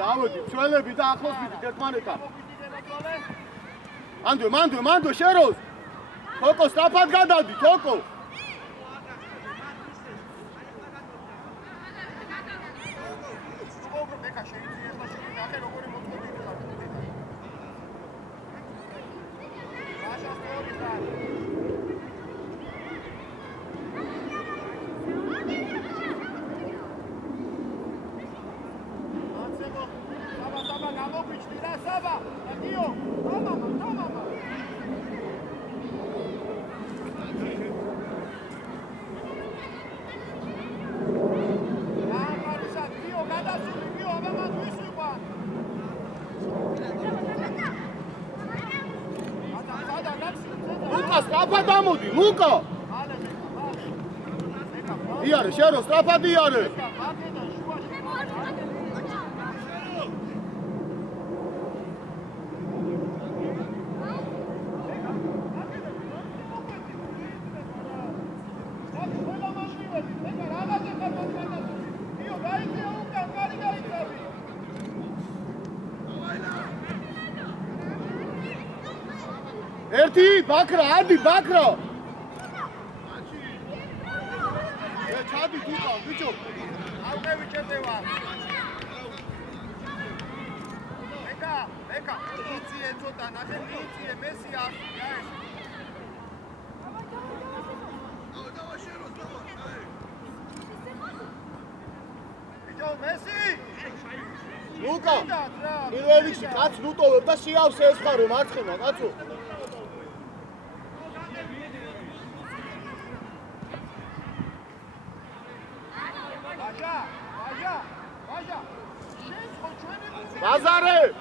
ავედი, მცველები და ახლოს ვიდით ერთმანეთთან. მანდო, შეროს. თოკო, სწრაფად გადავდი, თოკო. Strafat amodi, Luka! Iare, Shero, strafat iare! ერთი ბაქრა, ადი ბაქრა. ჩადი თუკა, ბიჭო. ავყევი ჩერდება. ეკა, იციე ცოტა, ნახე, იციე, მესი ასია ეს. დავა შეროს, დავა. ბიჭო, მესი. ლუკა. პირველში კაც ნუტოვებ და შეავს ესხარო მარცხენა, კაცო. Bazare!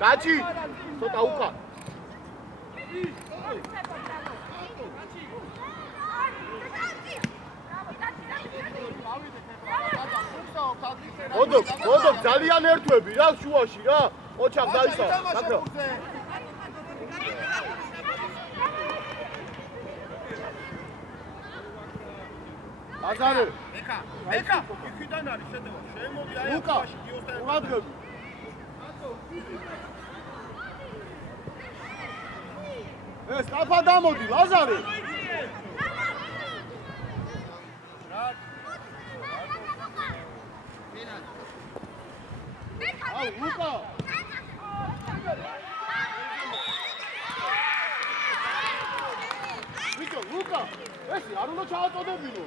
Dachi! Sota uka. Odok, ძალიან ერთვები რა შუაში რა. ოჩახ დაისა. საკრო. Bazare! Ეკა, იქიდან არის შედევა. შემოდი აი ახაში გიოსთან. უადგები. ეს კაფა დამოდი, ლაზარე. აუ, ლუკა. ვიჭო, ლუკა, ესი არ უნდა ჩააწოდებინო.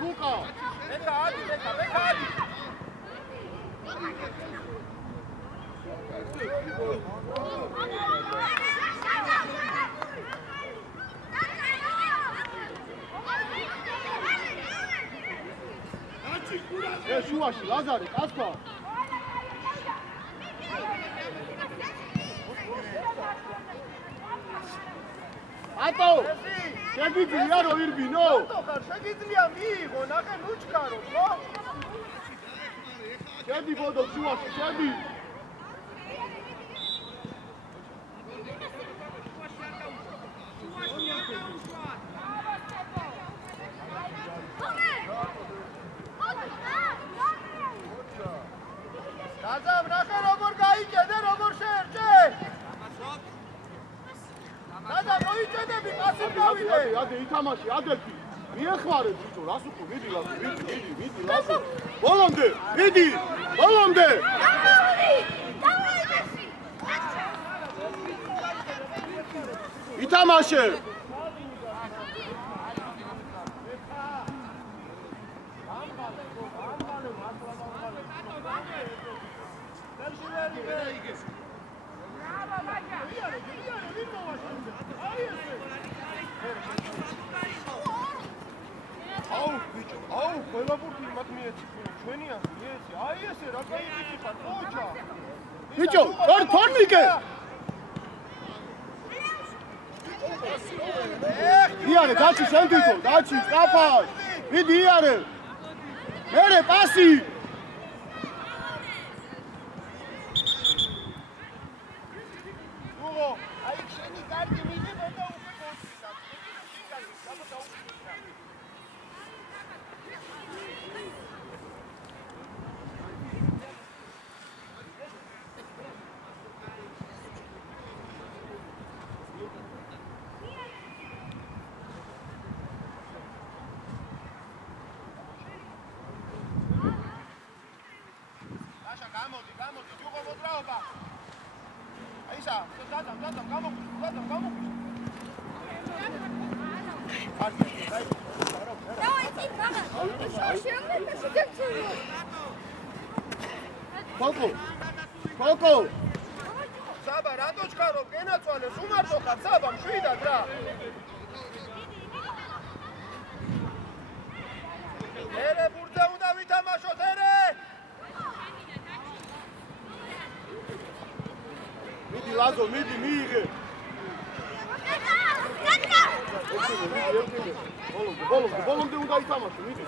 Luka! Eka adi! შუაში, ლაზარე, კაცო! ატო! შეგიძლია რომ ირბინო? შეგიძლია მიიღო, ნახე ნუჩქარო, ხო? შედი ბოდო შუაში, შედი. გაზამ, ნახე როგორ გაიჭედე, როგორ შეერჭე. დადა მოიჭედები პასი გავიდე. ადი ითამაში, ადეთი. მიეხმარე ბიჭო, რას უკვე მიდი ლასო. ბოლომდე, მიდი. ბოლომდე. ითამაშე. აუ, ყველაფერი მათ მიეციფრო, ჩვენია, იესი, აი ესე რა გაიგიცი ხარ, ოჯა. ბიჭო, თორნიკე. იარე, დაჩი შენ თვითო, დაჩი, სტაფა. მიდი იარე. მერე პასი. გამოდი, ჯუღო მოძრაობა. აი ისა, დადამ, გამოგვი. Давай, тихо. Კოკო. საბა, რატოჩქა რომ გენაცვალეს, უმარტო ხარ, საბა, მშვიდად რა. ერე ბურთზე უნდა ვითამაშოთ, ერე. მიდი ლაზო, მიიღე. ბოლომდე უნდა ითამაშო, მიდი.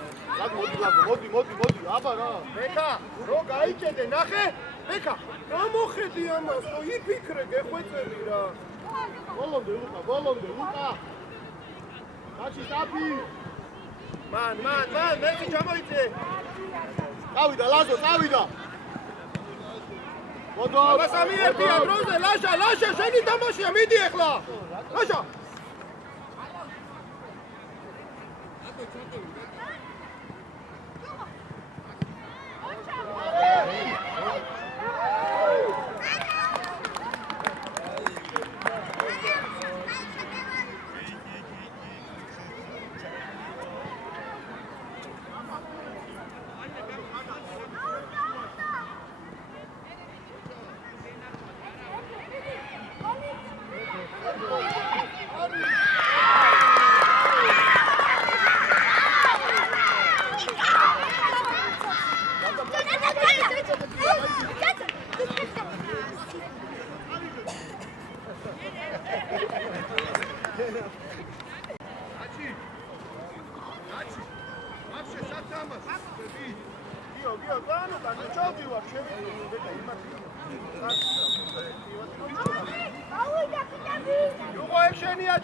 მოდი, აბა რა. ბექა, რო გაიჭედე, ნახე. ბექა, გამოხედი ამას, რო იფიქრე, გეხვეწები რა. ბოლომდე, ლუკა. დაჩი დაბი. მან, მეცი ჩამოიწე. წავიდა, ლაზო, წავიდა. მოდო. აბა სამი ერთია დროზე, ლაშა, შენი თამაშია, მიდი ახლა. ლაშა.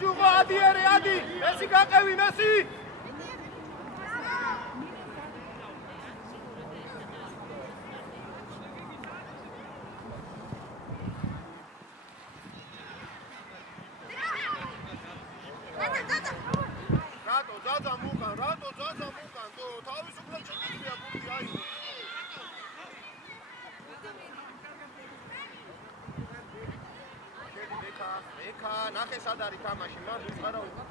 ჯუღო, ადი, მესი გაყევი, მესი. რატო ძაძამ უკან, თო თავისუფლად შეგვიძლია ბურთი აი. ეკა, ნახე სად არის თამაში, მან ვიწყარა უკან.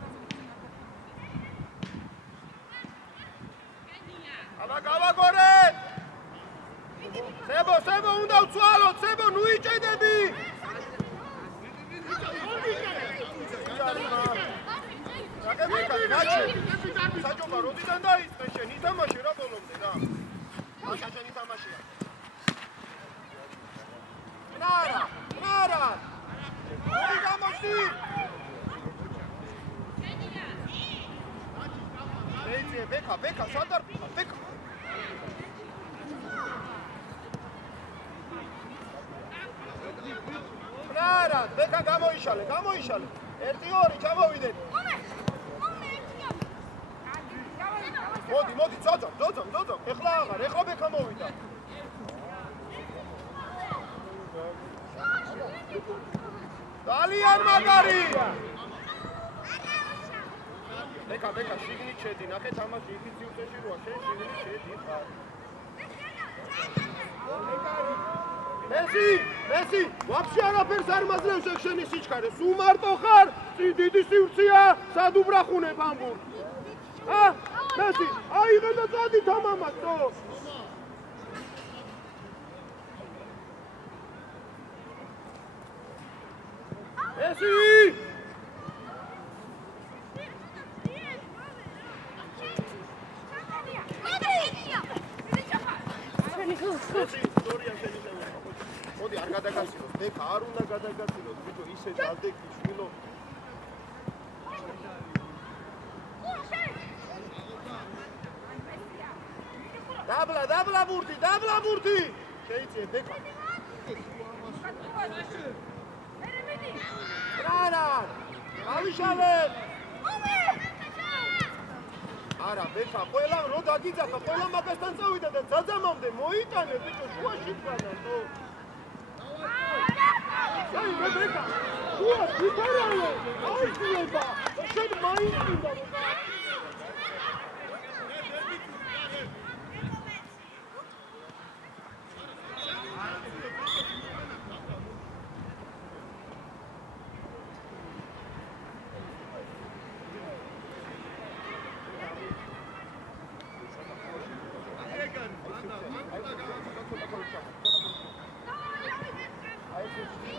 აბა გავაგორეთ! სებო, უნდა ვცვალოთ, სებო, ნუ იჭედები! რაკე ბექა, გაჩები! საჯობა, როდიდან დაიწყე შენ, ითამაშე რა ბოლომდე რა? მაშა შენ ითამაშია. მარა! მოდი გამოჩდი! რეიცე, ბექა, სადარ ბექა! მარა, ბექა გამოიშალე! 1-2 ჩამოვიდეთ! მოდი, ძოძამ! ეხლა აღარ, ეხლა ბექა მოვიდა! ძალიან მაგარი! ბექა, შიგნით შედი, ნახე თამაში იქით სივრცეში როა, შენ შიგნით შედი ხარ. მესი, ვაფშე არაფერს არ მაძლევს ეგ შენი სიჩქარე, სულ მარტო ხარ, დიდი სივრცეა, სად უბრახუნებ ამბურ. მესი, აიღე და წადი თამამათო. მესი! მოდი არ გადაგაცილოს, ბექა არ უნდა გადაგაცილოს, ბიჭო ისე დადექი შვილო. დაბლა ბურთი! შეიძლება ბექა. რანა! ავიშალეთ! არა, ბექა, ყველა რო დაგიძახა, ყველა მაგასთან წავიდა და ძაძამამდე მოიტანე, ბიჭო, შუაში დგანათო. აი, ბექა, შუა ვითარალე, აიძიება, შენ მაინდა.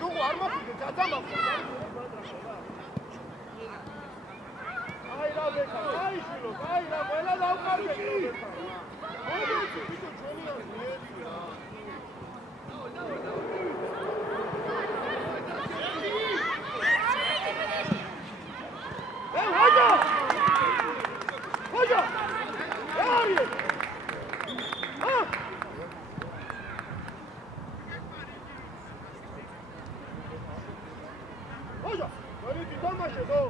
ნუ არ მოხდე ძაძამახ აი რა ბეკა აი შილო აი რა ყველა დავყარდეთ მოდი ბიჭო ჩვენია მიედი რა ჰაჯა ჰაჯა არი ჰაჯა ველი თამაშე დო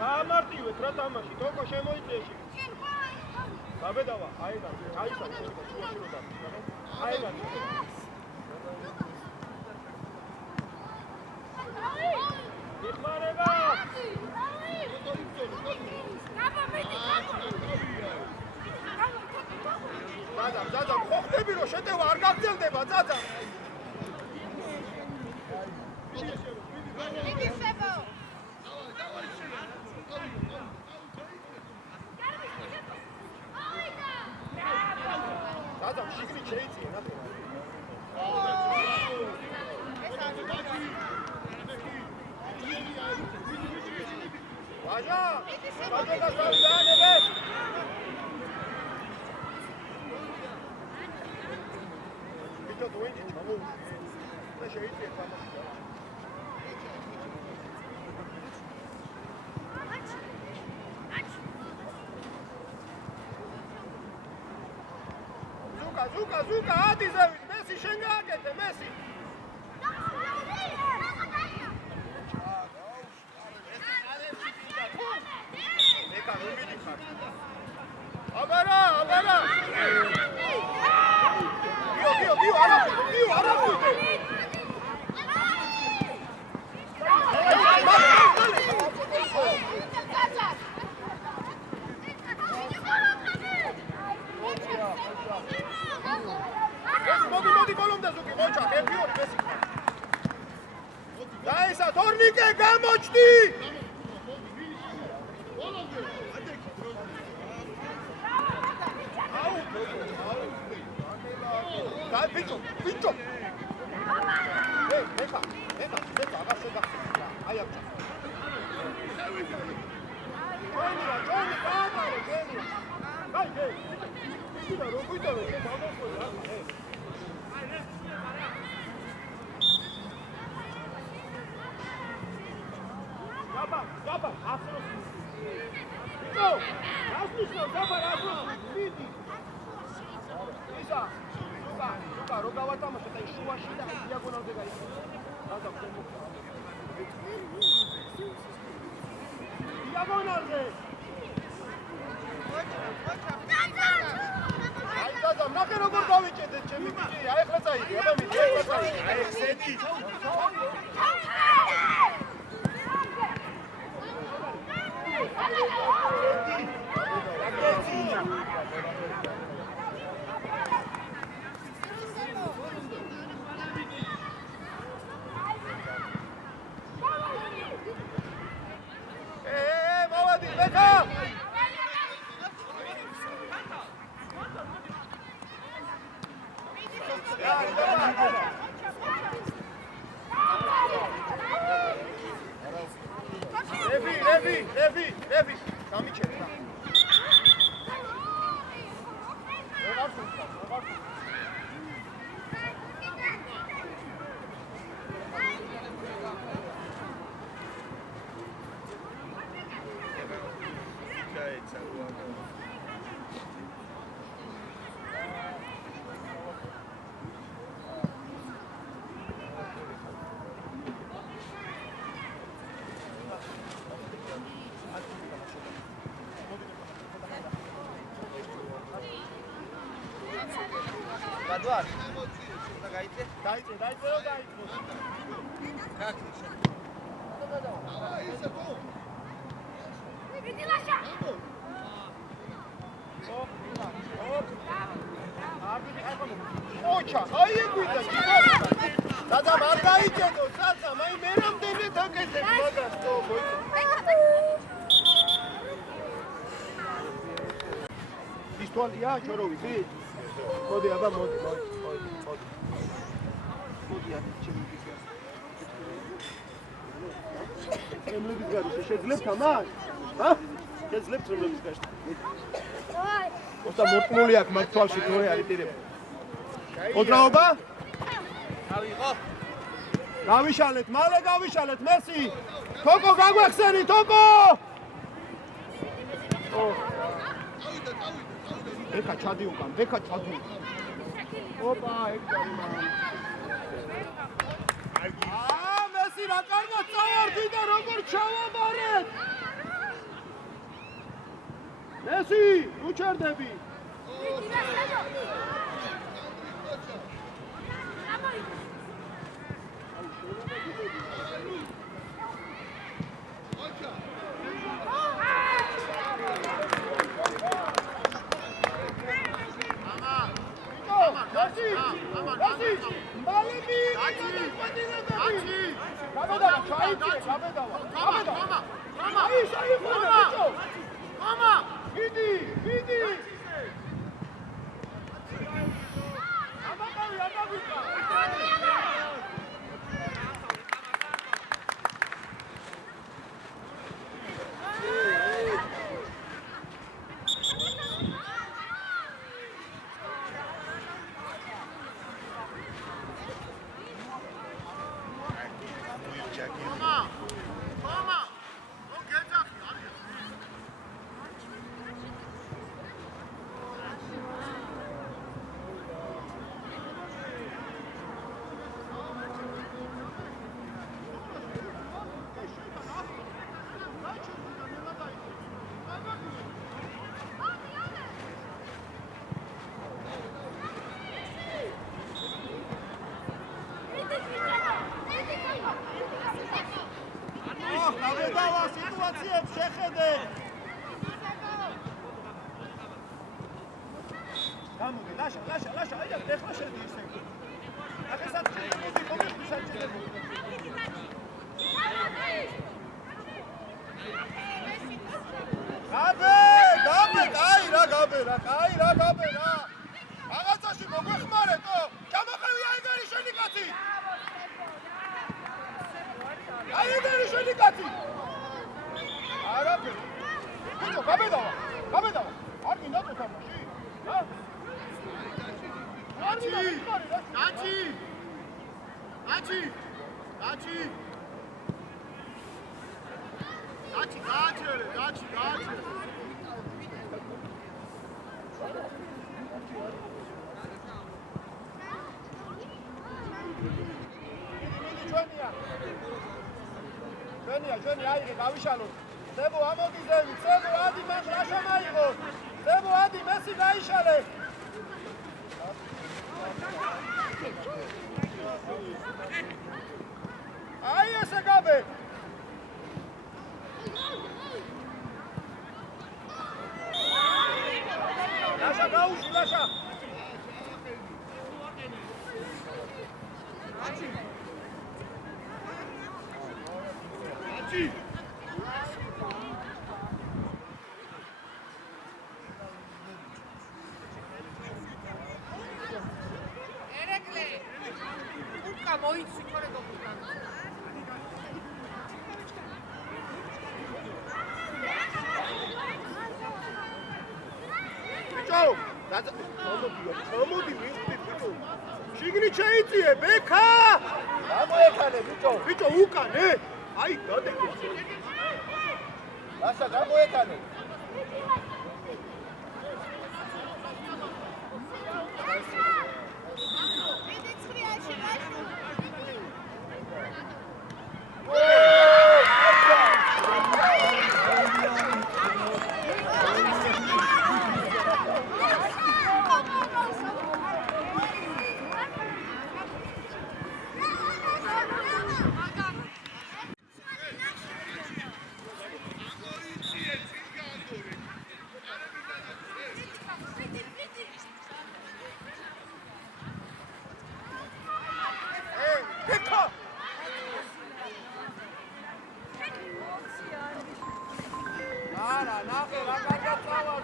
გამარტივეთ რა თამაში, თოკო შემოიწეში. გაბედავა, აიდან, აიდან, აიდან. იხმარება! ძაძა, ხო ხდები რომ შეტევა არ გაგრძელდება, ძაძა. ძაძა, შიგნით შეიწია რა თქმა ვაჟა, ბაგეტას დავიდანებე. ვიდეო დუინჯი ჩამოუშვი. და შეიწია თამაში. ზუკა, ადი ზევით, მესი შენ გააკეთე, მესი. აბარა! ბიო, არაფუ. მოდი ბოლომდე ზუკი, მოჭა, ფერფიორი მესი. დაისა თორნიკე გამოჩდი. ბიჭო. ეხა, აღარ შეგახსენე. აი ამ. ჯონი, გამარე, ჯონი. აი, ვიდა რო ვიდავე, შენ დამოყოლე რა. დაბა, ასროს. ბიჭო, გასნიშნო, დაბა, ასროს. მიდი. ისა ზუკა რო გავატამაშე და შუაში და დიაგონალზე გაიქცა. დაბა, დიაგონალზე. აი დაბა, ნახე როგორ გავიჭედეთ ჩემი ბიჭი. აი ახლა წაიდი, აბა მიდი, ახლა წაიდი. აი ხსენი. მოვადი, ბექა! ლევი, გამიჩერე რა. გადვარ. და გაიწე? დაიწე. კაკი. ისე ხო. მიდი ლაშა. ოჩა, აი ეგვიდა გიგორი. დადა არ გაიწედო, საცა, მაი მე რამდენი თაკეთები მაგას თო მოიწე. ის თვალია, ჩოროვიცი? მოდი აბა მოდი. მოდი აქ ჩემი გიგა. ემლების გარშე შეძლებთ ამას? ჰა? შეძლებთ ემლების გარშე. აი. ოსტა მოტმული აქვს მაგ თვალში თორე არიტირებ. მოძრაობა? ავიღო. გავიშალეთ, მალე გავიშალეთ, მესი. თოკო გაგვეხსენი, თოკო! ეხა ჩადი უკან, ოპა, ეგ დაიმა. პასი რა კარგად წავარდი და როგორ ჩავაბარეთ. მესი, უჩერდები. ჩვენი აიღე გავიშალოთ. დებო ამოდი ზევი, დებო ადი მან რა შემაიღო. დებო ადი მესი გაიშალე. აი ესე გაბე. ლაშა გაუში ლაშა. შიგნით შეიწიე, ბექა! გამოეკანე, ბიჭო, უკანე! აი, გადაგე. ლაშა, გამოეკანე. არა, ნახე, რა კარგად წავა.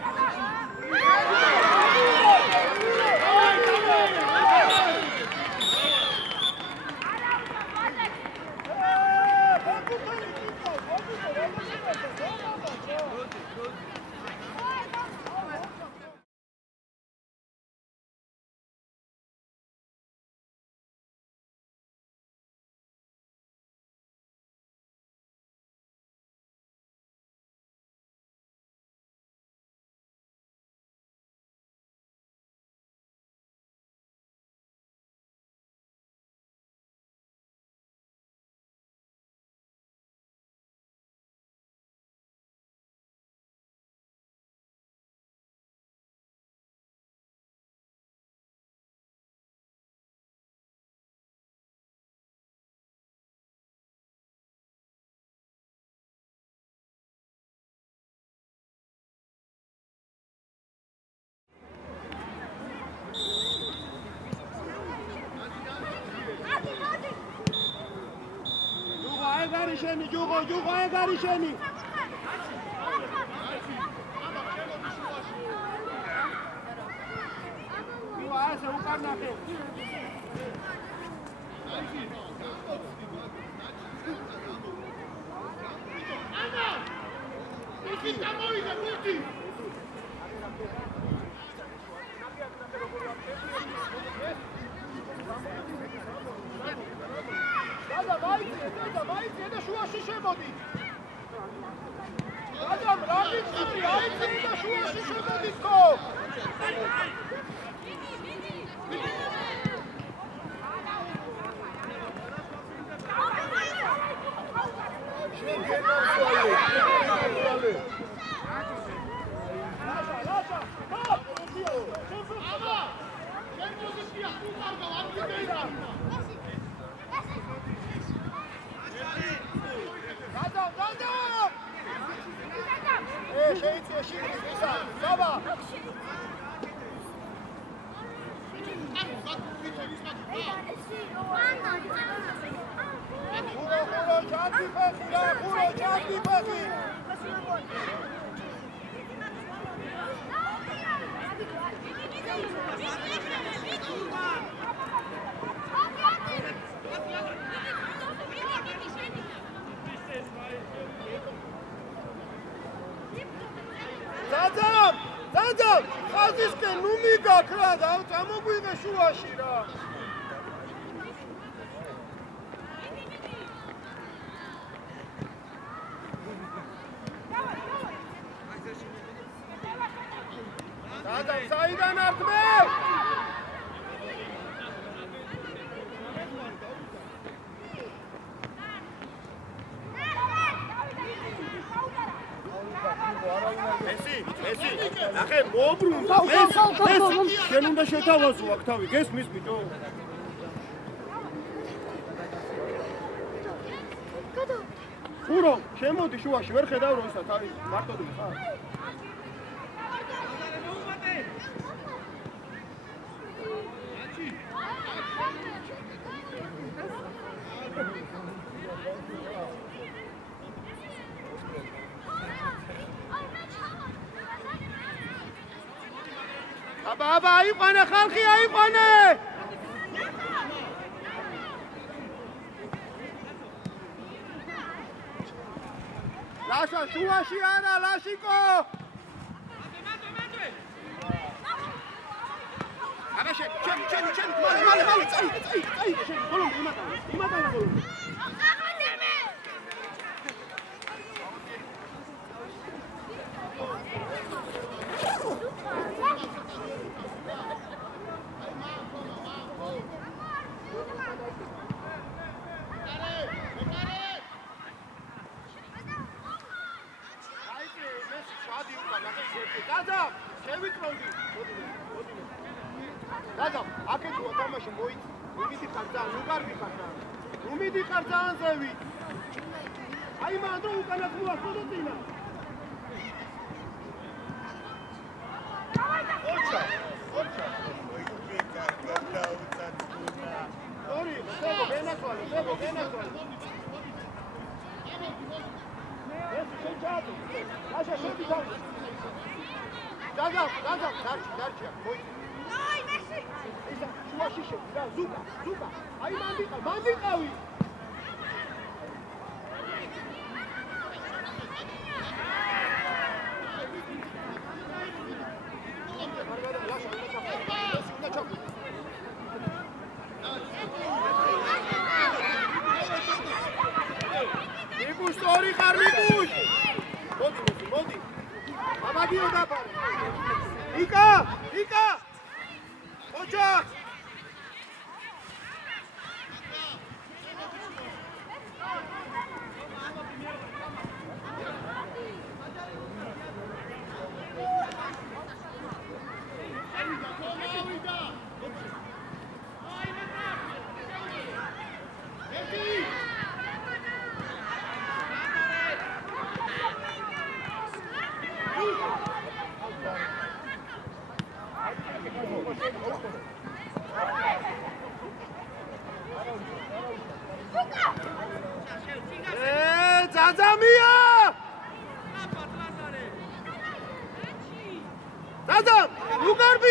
შენი ჯუღო ეგ არის შენი ასე უკან ნახე ისი გამოვიდა გუთი დადა მაიცე და შუაში შემოდი დადა რამიცი აიცე და შუაში შემოდი თქო დადამ ხაზისკენ ნუ მიგაქრა და წამოგვიღე შუაში რა დადამ საიდან ართმე ესი ნახე მობრუნდა ეს შენ უნდა შეთავაზო აქ თავი გესმის ბიჭო ხურო შემოდი შუაში ვერ ხედავ რომ ისა თავი მარტო ხარ აბა აიყვანე ხალხი აიყვანე ლაშა შუაში არა ლაშიკო აბა შენ მალე წაი შენ ბოლომდე იმატა ბოლომდე დადა აკეთოა თამაში მოიწ უმიდი ხარ ძალიან უკარგი ხარ ძალიან უმიდი ხარ ძალიან ზევი აი მანდ რო უკანას მოასწოდო წინა ოჩა ორი შეგო გენაკვალი ეს შეჭადო აშა შედი დადა დარჩია მოიწ ისა შუაში შედა ზუკა აი მანდიყავი მიგუშ ორი ხარ მიგუშ მოდი აბაგიო დაფარე იკა ოჩა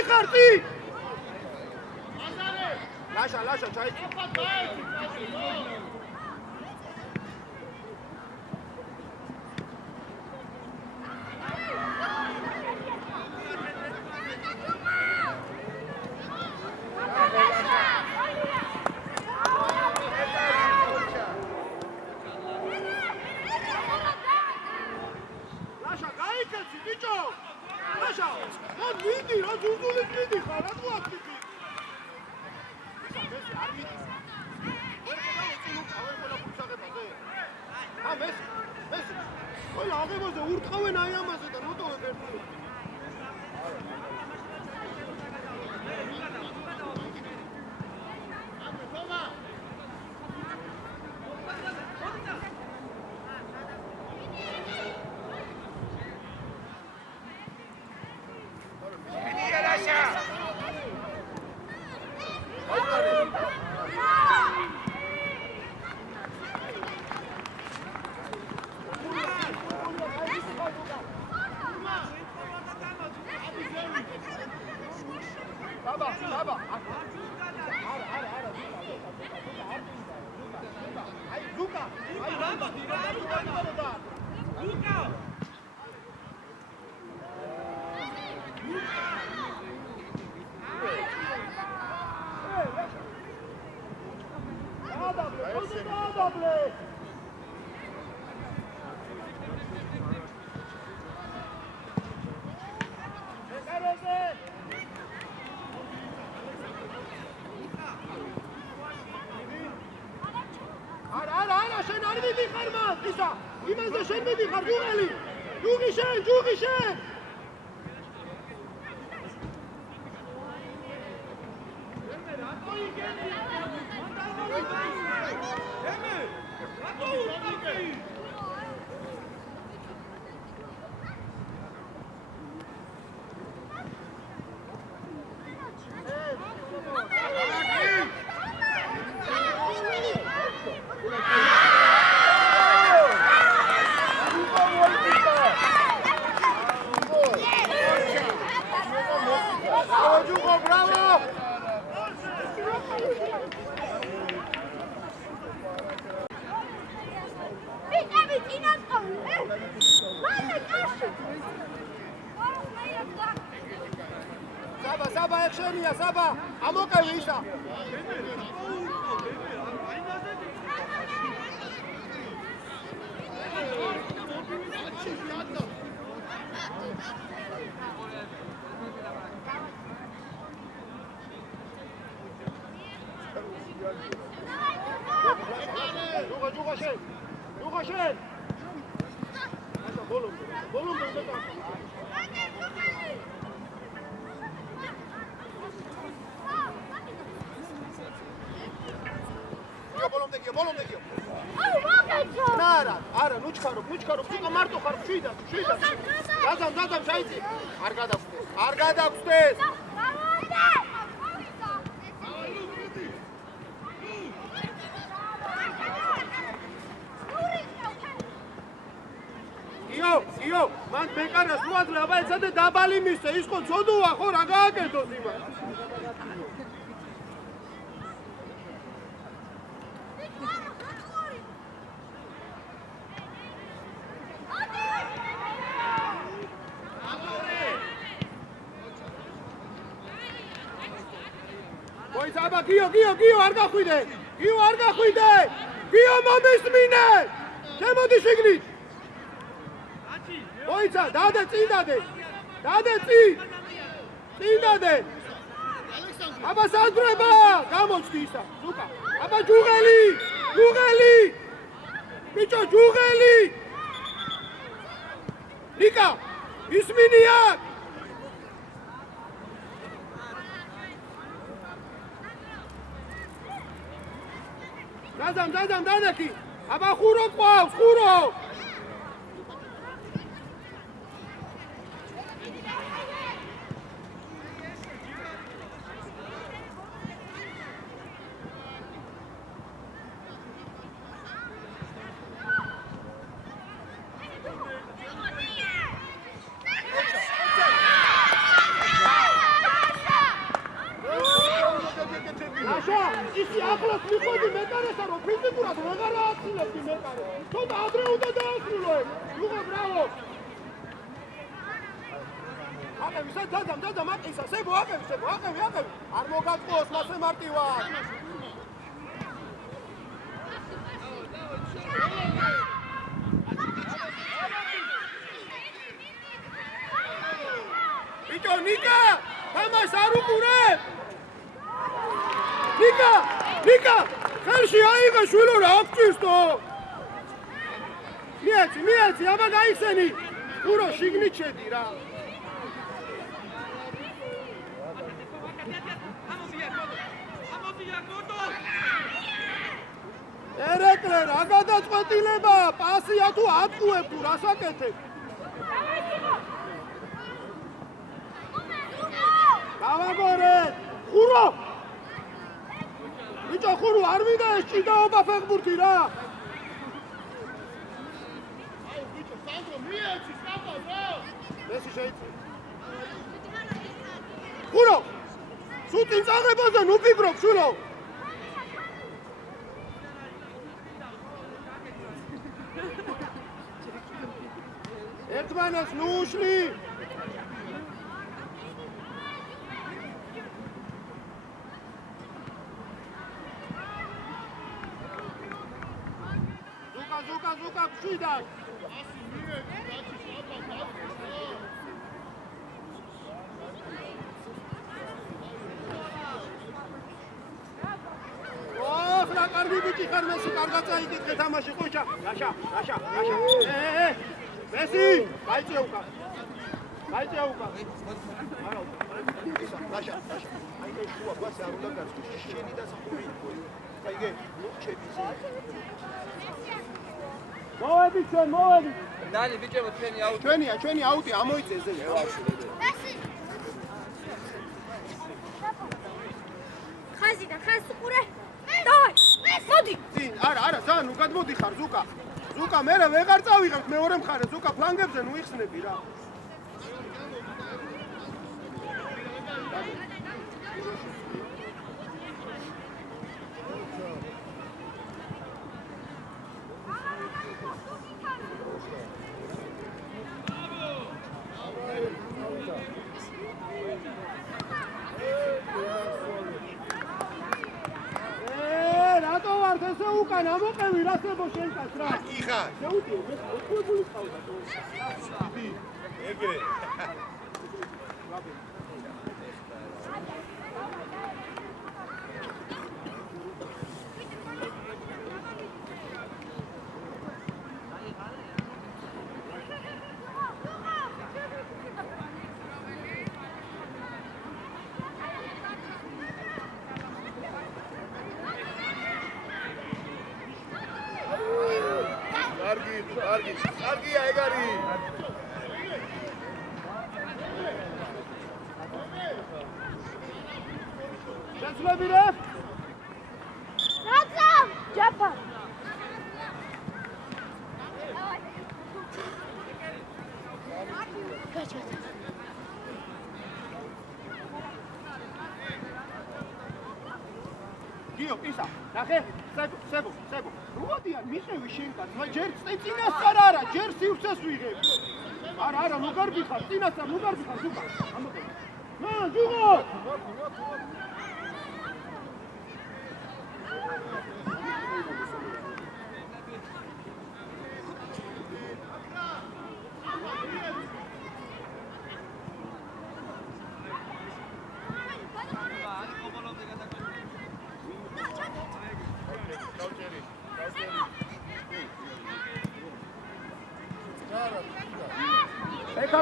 მიდიხარ წი ლაშა ჩაიწი გიო არ გახვიდე გიო მომისმინე შემოდი შიგნით ოიცა დადე წინდადე აბა საზრება გამოჩდი ისა ლუკა აბა ჯუღელი ბიჭო ჯუღელი ნიკა ისმინია დადამ დადაკი აბა ხურო ყავს ხურო ახსნებდი მეკარე. თუმცა ადრე უნდა დაასრულო. უღო ბრავო. აკები საძამ აკისა, სებო აკები. არ მოგაწყვოს მასე მარტივა. ბიჭო, ნიკა, თამაშს არ უყურებ. ნიკა, ხელში აიღე შვილო რა აღჭირსო. მიეცი, აბა გაიხსენი. ურო შიგნით შედი რა. ერეკლე რა გადაწყვეტილება, პასია თუ ატყუებ თუ რას აკეთებ? გავაგორეთ, ხურო! ბიჭო, ხურო, არ მინდა ეს ჭიდაობა ფეხბურთი რა! აუ, ბიჭო, სანდრო, მიეცი, სტაპა რა! მესი შეიცვალა. ხურო! სუთინ წაღებაზე ნუ ფიბრობ, შვილო! ერთმანეთს ნუ უშლი! ზუკა, გშვიდად! რა კარგი ბიჭი ხარ, მესი, კარგად წაიკითხე თამაში, ყოჩა. რაშა. მესი, გაიწია უკან. რაშა. აი ეს შუა გვასე არ უნდა გასწრო. შენი და საფური იყო. აიგე, ნუ ჩებიზე. მოვედი. ნალი ბიჭებო, ჩვენი აუტი ამოიწეს ზე. ხაზ უყურე. დავაი. მოდი. წინ, არა, ზან უკად მოდიხარ, ზუკა. ზუკა, მე ვეღარ წავიღებ მეორე მხარე, ზუკა ფლანგებზე ნუ იხსნები რა. რატო ვართ ესე უკან ამოყევი რა სებო შენკაც რა იხარ შეუდი ოთხებული ყავდა დიდი ეგრე კარგია ეგარი შეძლები რა რაცამ ჯაფა გიო ისა ნახე სებო როდიან მიხევი შენკაც ჯერ წინასწარ არა ჯერ სივრცეს ვიღებ არა ნუ გარბიხარ წინასწარ ნუ გარბიხარ ზუკა ამოყე ჯუღო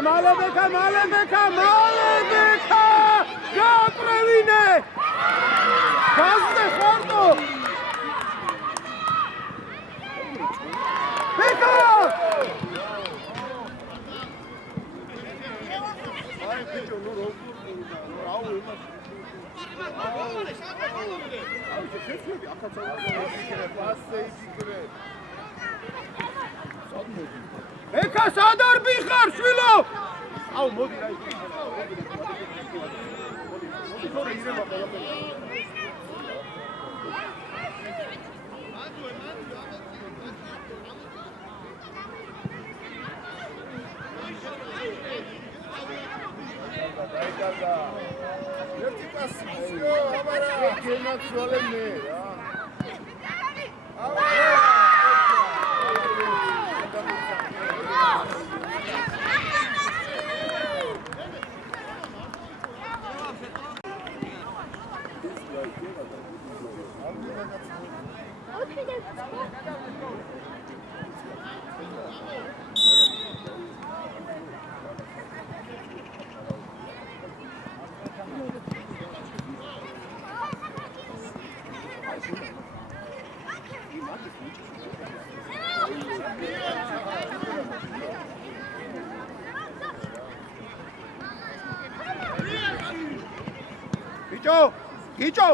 მალე გაყრევინე გასწე ხორტო ბეკა აი ბიჭო ნუ რაუ იმას აუ შეცვლები ახაც არ პასე იფიქრე ეკა სად არ ბიხარ შვილო აუ მოდი რა ის მოდი ირემა ყველაფერი გაიგარდა. ერთი პასი. აბარა, გენაც ვალემე რა. გიჭო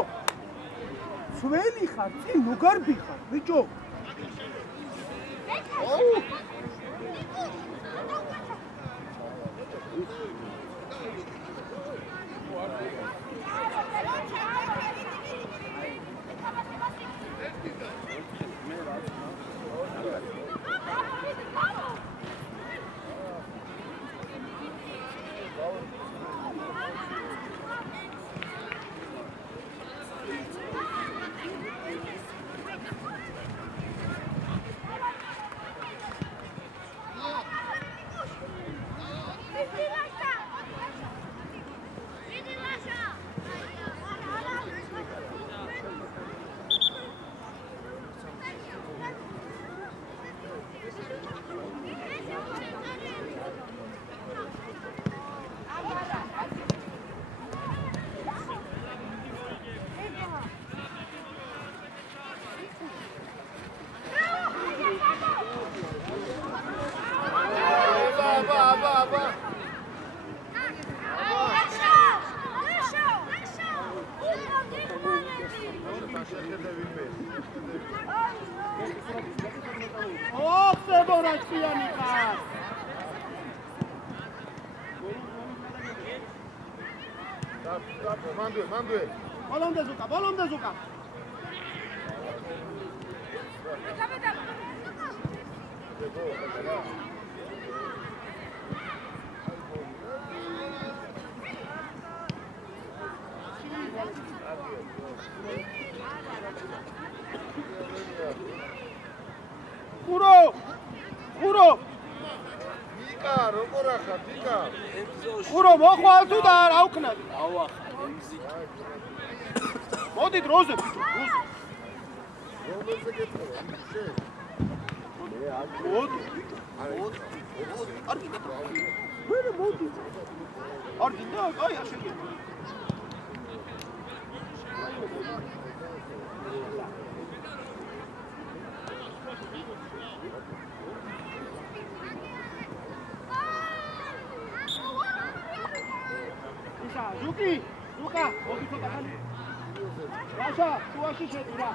სველი ხარ წინ ნუ გარბიხარ ბიჭო Mandue. Balon de Zuka. Uro. Ika, როგორ ახარ, იკა? uro მოხვალ თუ და არ აუქნათ. მოდი დროზე ბიჭო, დროზე. რომელზე გეტყობა? მოდი. არ გინდა. ვერ მოდი. არ გინდა, აი არ შეგიძლია. Zuka, მოდი ცოტა ხანი. Rașa, tu așa ce dura.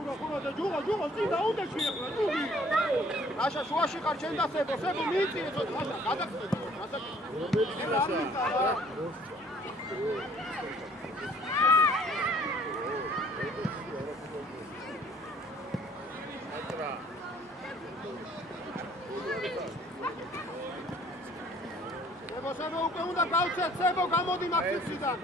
Uro, de juga, ține, unde și e? Rașa, tu așa carcen da sebo mici, așa, cada. Sebosano უკვე უნდა გავცეთ, sebო გამოდი მაქსიმიდან.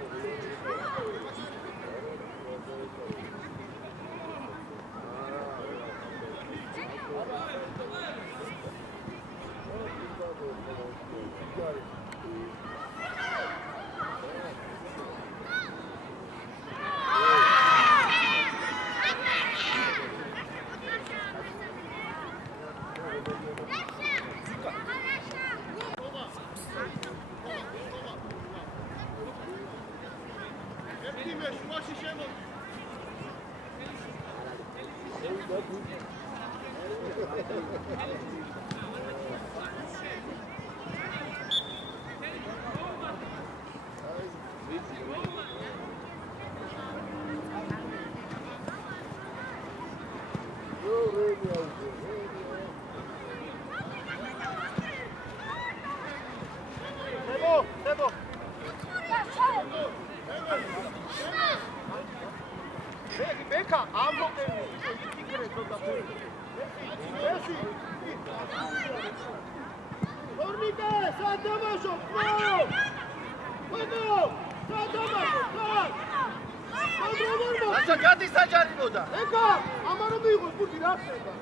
Sebo. ეკა ამბობდები ისე ცოტა ფერი ესი ორნიკე სადამაშო ხო სადამაშო რაცა გადი საჯარიმოდა ეკა ამარო მიიღოს ბურთი რა ხდება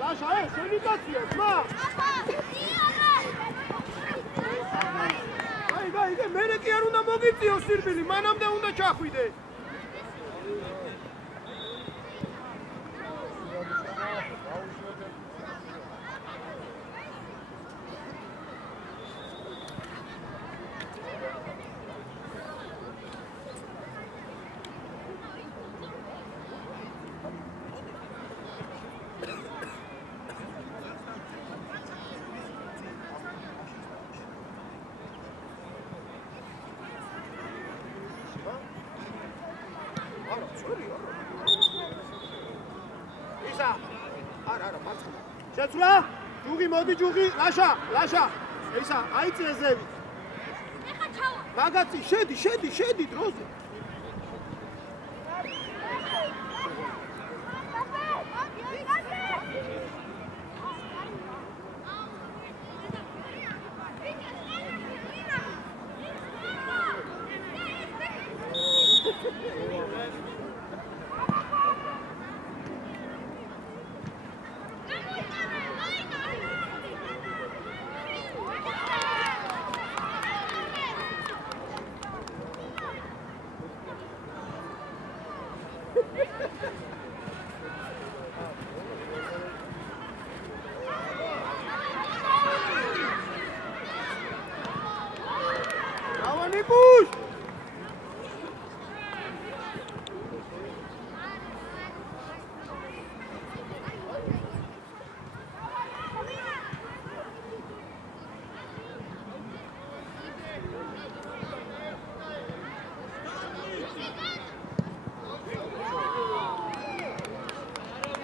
ლაშა შენი კაცია ძმა აი მერე კი არ უნდა მოგიწიო სირბილი მანამდე უნდა ჩახვიდე შეცვლა ჯუღი მოდი ჯუღი ლაშა ისა აიწე ზევი ეხა ჩავა მაგაცი შედი დროზე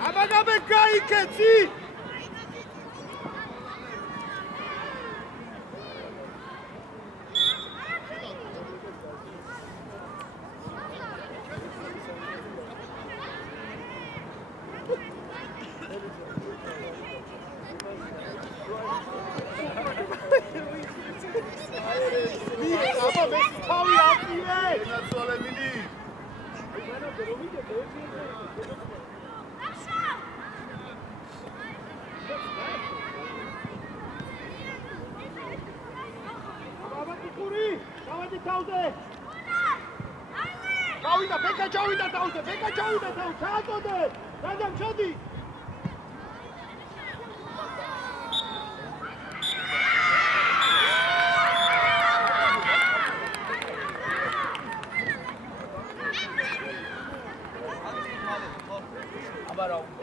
აბაგაბე გაიქეცი აბა მე თავი აპირე ნაცვალე მიდი დავადი თავზე ჩავიდა ბეკა ჩავიდა თავზე ჩააწოდე რაჯამ ჩოდი აბა რა